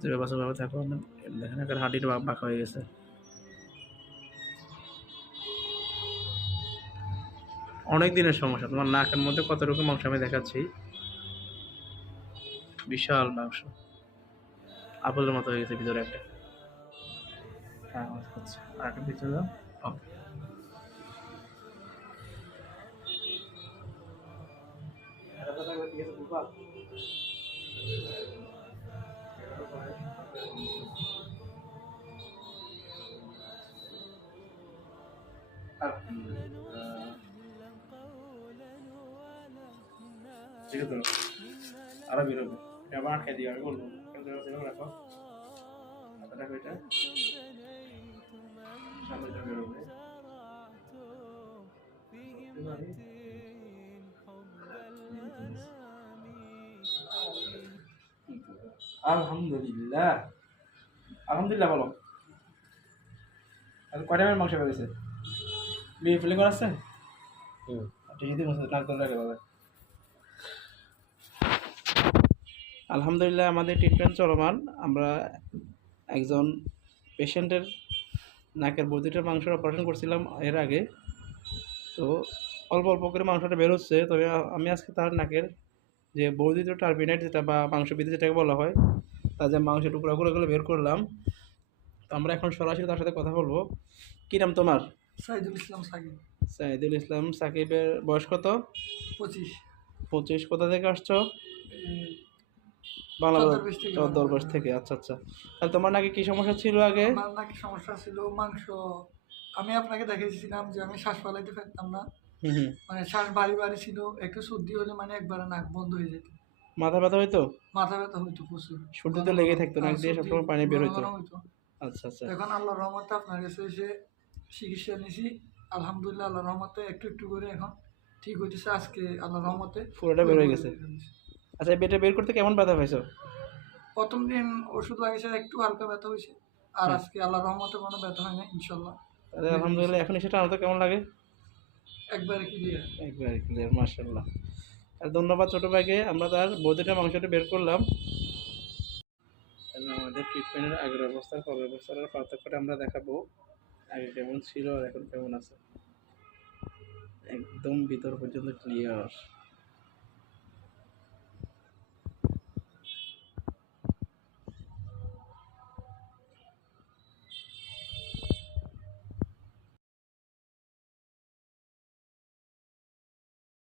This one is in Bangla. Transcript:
যেভাবে আছে ওভাবে থাকো। দেখেন একটা হাঁটির বাঁকা হয়ে গেছে। অনেক দিনের সমস্যা। তোমার নাকের মধ্যে কতটুকু মাংস আমি দেখাচ্ছি, বিশাল মাংস, আপেলের মতো হয়ে গেছে ভিতরে একটা। হ্যাঁ হচ্ছে, আর একটা ভিতরে দাও। ওকে। ঠিক আছে, আরো বেরোবে। এটা আবার আটকে দিও, আমি বলবো রাখো। রাখো এটা, সামনেটা বেরোবে। আলহামদুলিল্লাহ, আলহামদুলিল্লাহ বলো। আর কয়টা মাংস বেড়েছে? বিয়ে ফিলিং করা আছে? ঠিক আছে, নারকেল রাখে বাবা। আলহামদুলিল্লাহ, আমাদের ট্রিটমেন্ট চলমান। আমরা একজন পেশেন্টের নাকের বর্ধিত মাংসের অপারেশন করছিলাম এর আগে। তো অল্প অল্প করে মাংসটা বের হচ্ছে। তবে আমি আজকে তার নাকের যে বর্ধিত টার্বিনাইট যেটা বা মাংস বৃদ্ধি যেটাকে বলা হয়, তার যে মাংসের টুকরাগুলো বের করলাম। তো আমরা এখন সরাসরি তার সাথে কথা বলবো। কী নাম তোমার? সাইদুল ইসলাম সাকিব। সাইদুল ইসলাম সাকিবের বয়স কত? 25। 25। কোথা থেকে আসছো? বাংলাদেশ। চৌদ্দরবাস থেকে। আচ্ছা আচ্ছা। তাহলে তোমার নাকি কী সমস্যা ছিল আগে? আমার নাকি সমস্যা ছিল মাংস। আমি আপনাকে দেখিয়েছিলাম যে আমি শ্বাস ফেলাইতে পারতাম না। মানে শ্বাস ভারী ভারী ছিল, একটু সর্দি হলে মানে একবারে নাক বন্ধ হয়ে যেত। মাথা ব্যথা হইতো? মাথা ব্যথা হইতো প্রচুর, সর্দি তো লেগে থাকতো, নাক দিয়ে সর্দি সবসময় পানি বের ঘন হইতো? ঘন হইতো। আচ্ছা আচ্ছা। এখন আল্লাহর রহমতে আপনার কাছে এসে চিকিৎসা নিয়েছি। আলহামদুলিল্লাহ, আল্লাহর রহমতে একটু একটু করে এখন ঠিক হইতেছে। আজকে আল্লাহর রহমতে পুরোটা বের হয়ে গেছে। আচ্ছা, বেটা বের করতে কেমন ব্যথা পাইছো? প্রথম দিন ওষুধ লাগিয়েছে, একটু হালকা ব্যথা হয়েছে। আর আজকে আল্লাহর রহমতে কোনো ব্যথা হয় না ইনশাল্লাহ। তাহলে আলহামদুলিল্লাহ, এখন সেটা আমাদের কেমন লাগে? একবারে ক্লিয়ার। একবারে ক্লিয়ার, মাশাআল্লাহ। আর ধন্যবাদ ছোট ভাইকে। আমরা তার বডিটা মাংসটা বের করলাম। আমাদের ট্রিটমেন্টের আগের অবস্থার পরের অবস্থার পার্থক্যটা আমরা দেখাবো। আগে কেমন ছিল আর এখন কেমন আছে, একদম ভিতর পর্যন্ত ক্লিয়ার।